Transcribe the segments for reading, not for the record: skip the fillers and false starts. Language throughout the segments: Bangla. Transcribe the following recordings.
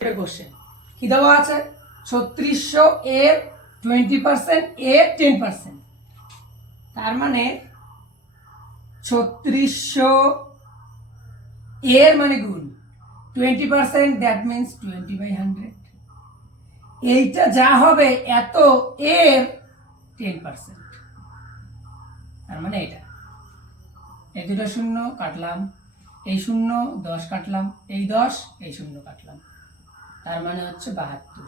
কোশ্চেন কি দেওয়া আছে 3600 এর 20% এর 10%, তার মানে 3600 এর মানে গুণ 20%, দ্যাট মিন্স 20/100। এইটা যা হবে এত এর 10%, তার মানে এটা এই দুটো শূন্য কাটলাম, এই শূন্য 10 কাটলাম, এই 10 এই শূন্য কাটলাম, তার মানে হচ্ছে 72।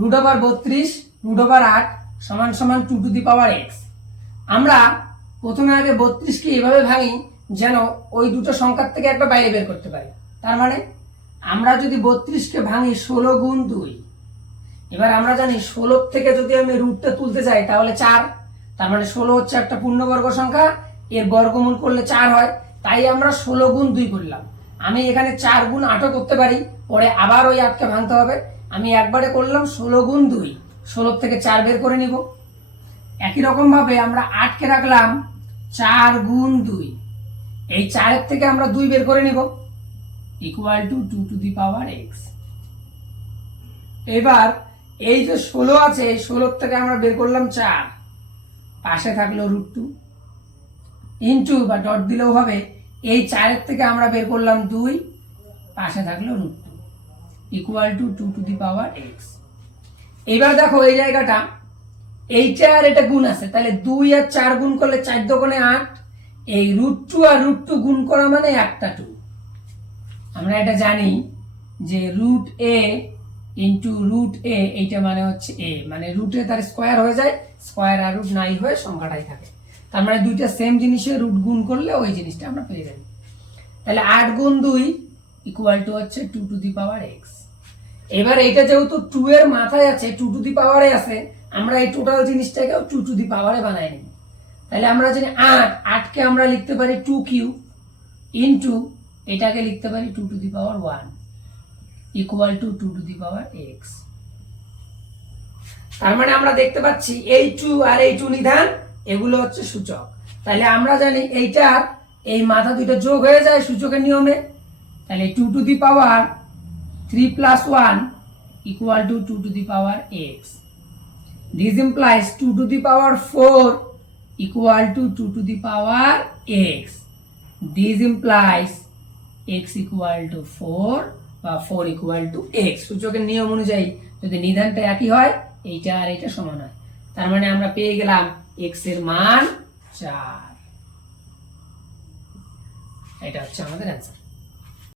√32 √8 সমান সমান 2 টু দি পাওয়ার x। আমরা প্রথমে আগে 32কে এভাবে ভাঙি যেন ওই দুটো সংখ্যার থেকে একটা বাইরে বের করতে পারি। তার মানে আমরা যদি 32কে ভাঙি 16 গুণ 2, এবার আমরা জানি 16 থেকে যদি আমি রুটটা তুলতে চাই তাহলে 4, তার মানে 16 হচ্ছে একটা পূর্ণবর্গ সংখ্যা, এর বর্গমূল করলে 4 হয়, তাই আমরা 16 গুণ 2 করলাম। আমি এখানে 4 গুণ 8ও করতে পারি, পরে আবার ওই 8কে ভাঙতে হবে। আমি একবারে করলাম 16 গুণ 2, 16 থেকে 4 বের করে নিব। একই রকম ভাবে আমরা 8কে রাখলাম 4 গুণ 2, এই 4 থেকে আমরা 2 বের করে নিব, equal to 2 to the power x। এবার এই যে 16 আছে, এই 16 থেকে আমরা বের করলাম 4, পাশে থাকলো √2 ইনটু বা ডট দিলেও হবে, এই 4 থেকে আমরা বের করলাম 2, পাশে থাকলো √2 equal to 2 to the power x। এবার দেখো এই জায়গাটা এইটা আর এটা গুণ আছে, তাহলে 2 আর 4 গুণ করলে 4 দোকানে 8, এই √2 আর √2 গুণ করা মানে একটা 2। আমরা এটা জানি যে √a ইনটু √a, এইটা মানে হচ্ছে a, মানে √a তার স্কয়ার হয়ে যায়, স্কয়ার আর রুট নাই হয়ে সংখ্যাটাই থাকে। তার মানে দুইটা সেম জিনিসের রুট গুণ করলে ওই জিনিসটা আমরা পেয়ে যাই। তাহলে 8 গুণ 2 ইকুয়াল টু হচ্ছে 2 টু দি পাওয়ার x। এবার এইটা যেহেতু 2 এর মাথায় আছে, 2 টু দি পাওয়ারে আছে, আমরা এই টোটাল জিনিসটাকেও 2 টু দি পাওয়ারে বানাই নিই। তাহলে আমরা জানি 8কে আমরা লিখতে পারি 2 কিউব ইনটু এটাকে লিখতে পারি 2 to the power 1 equal to 2 to the power x। তার মানে আমরা দেখতে পাচ্ছি এই 2 আর এই 2 নিধান, এগুলো হচ্ছে সূচক। তাহলে আমরা জানি এইটার এই মাথা দুটো যোগ হয়ে যায় সূচকের নিয়মে, তাহলে 2 to the power 3 plus 1 equal to 2 to the power x. This implies 2 to the power 4 equal to 2 to the power x. This implies x equal to 4 বা 4 equal to x। সূচকের নিয়ম অনুযায়ী যদি নিধানটা একই হয়, এইটা আর এইটা সমান হয়, তার মানে আমরা পেয়ে গেলাম x এর মান 4। এটা হচ্ছে আমাদের অ্যান্সার।